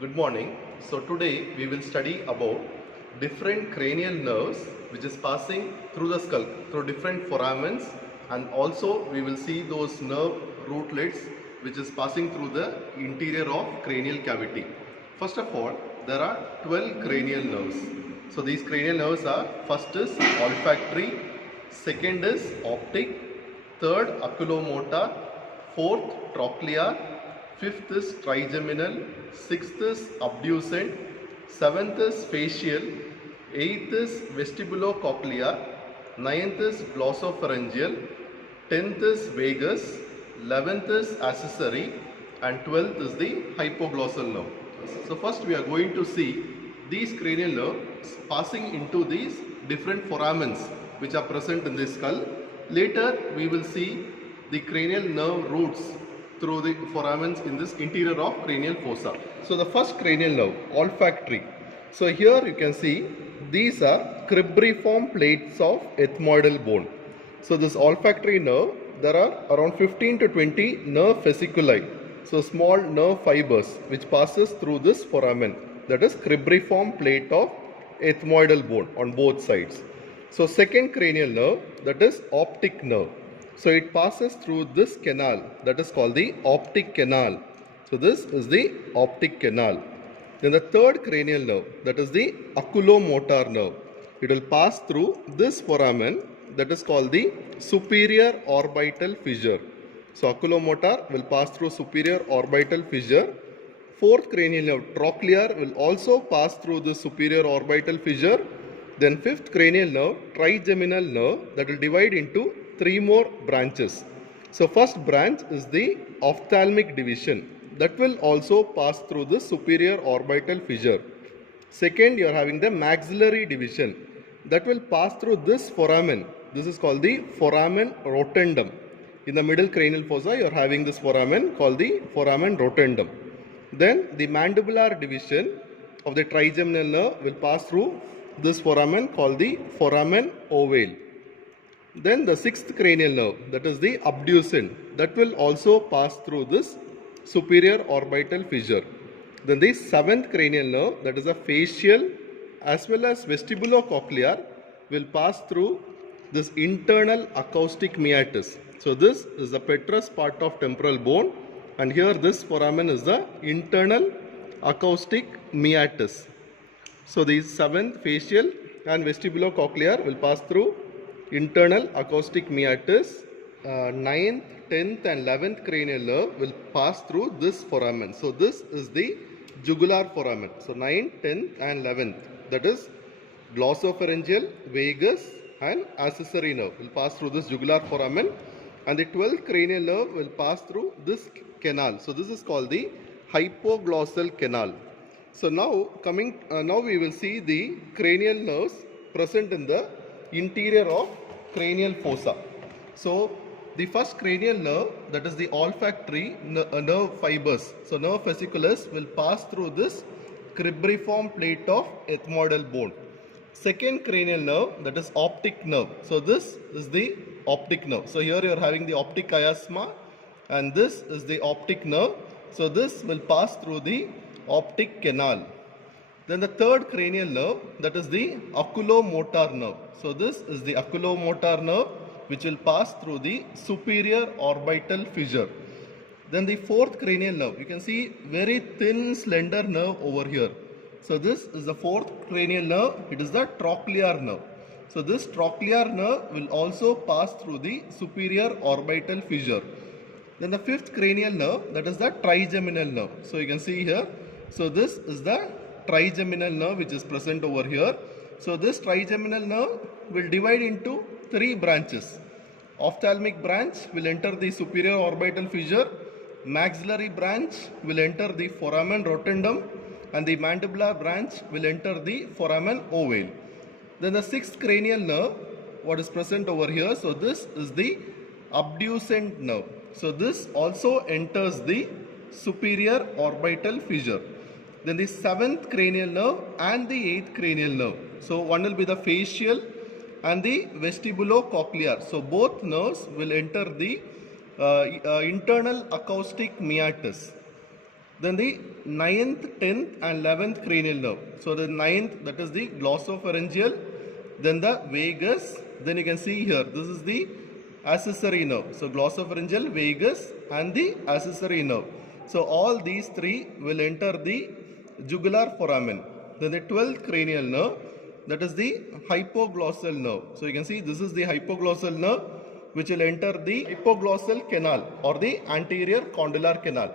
Good morning. So today we will study about different cranial nerves which is passing through the skull through different foramens, and also we will see those nerve rootlets which is passing through the interior of cranial cavity. First of all, there are 12 cranial nerves. So these cranial nerves are: first is olfactory, second is optic, third oculomotor, fourth trochlear, fifth is trigeminal, sixth is abducent, seventh is facial, eighth is vestibulocochlear, ninth is glossopharyngeal, 10th is vagus, 11th is accessory, and 12th is the hypoglossal nerve. So first we are going to see these cranial nerves passing into these different foramens which are present in the skull. Later we will see the cranial nerve roots through the foramens in this interior of cranial fossa. So the first cranial nerve, olfactory. So here you can see these are cribriform plates of ethmoidal bone. So this olfactory nerve, there are around 15 to 20 nerve fasciculi. So small nerve fibers which passes through this foramen, that is cribriform plate of ethmoidal bone on both sides. So second cranial nerve, that is optic nerve. So it passes through this canal, that is called the optic canal. So this is the optic canal. Then the third cranial nerve, that is the oculomotor nerve. It will pass through this foramen, that is called the superior orbital fissure. So oculomotor will pass through superior orbital fissure. Fourth cranial nerve, trochlear, will also pass through the superior orbital fissure. Then fifth cranial nerve, trigeminal nerve, that will divide into three more branches. So first branch is the ophthalmic division, that will also pass through the superior orbital fissure. Second, you are having the maxillary division, that will pass through this foramen. This is called the foramen rotundum. In the middle cranial fossa, you are having this foramen called the foramen rotundum. Then the mandibular division of the trigeminal nerve will pass through this foramen called the foramen ovale. Then the sixth cranial nerve, that is the abducent, that will also pass through this superior orbital fissure. Then the seventh cranial nerve, that is a facial as well as vestibulocochlear, will pass through this internal acoustic meatus. So this is the petrous part of temporal bone, and here this foramen is the internal acoustic meatus. So the seventh, facial and vestibulocochlear, will pass through internal acoustic meatus. 9th, 10th and 11th cranial nerve will pass through this foramen. So this is the jugular foramen. So 9th, 10th and 11th, that is glossopharyngeal, vagus and accessory nerve will pass through this jugular foramen, and the 12th cranial nerve will pass through this canal. So this is called the hypoglossal canal. So now now we will see the cranial nerves present in the interior of cranial fossa. So the first cranial nerve, that is the olfactory nerve fibers, so nerve fasciculus, will pass through this cribriform plate of ethmoidal bone. Second cranial nerve, that is optic nerve. So this is the optic nerve. So here you are having the optic chiasma, and this is the optic nerve. So this will pass through the optic canal. Then the third cranial nerve, that is the oculomotor nerve. So this is the oculomotor nerve which will pass through the superior orbital fissure. Then the fourth cranial nerve, you can see very thin slender nerve over here. So this is the fourth cranial nerve, it is the trochlear nerve. So this trochlear nerve will also pass through the superior orbital fissure. Then the fifth cranial nerve, that is the trigeminal nerve. So you can see here, so this is the trigeminal nerve which is present over here. So this trigeminal nerve will divide into three branches. Ophthalmic branch will enter the superior orbital fissure, maxillary branch will enter the foramen rotundum, and the mandibular branch will enter the foramen ovale. Then the sixth cranial nerve, what is present over here, so this is the abducent nerve. So this also enters the superior orbital fissure. Then the seventh cranial nerve and the eighth cranial nerve. So one will be the facial and the vestibulocochlear. So both nerves will enter the internal acoustic meatus. Then the 9th, 10th and 11th cranial nerve. So the 9th, that is the glossopharyngeal, then the vagus, then you can see here, this is the accessory nerve. So glossopharyngeal, vagus and the accessory nerve. So all these three will enter the jugular foramen. Then the 12th cranial nerve, that is the hypoglossal nerve. So you can see this is the hypoglossal nerve which will enter the hypoglossal canal or the anterior condylar canal.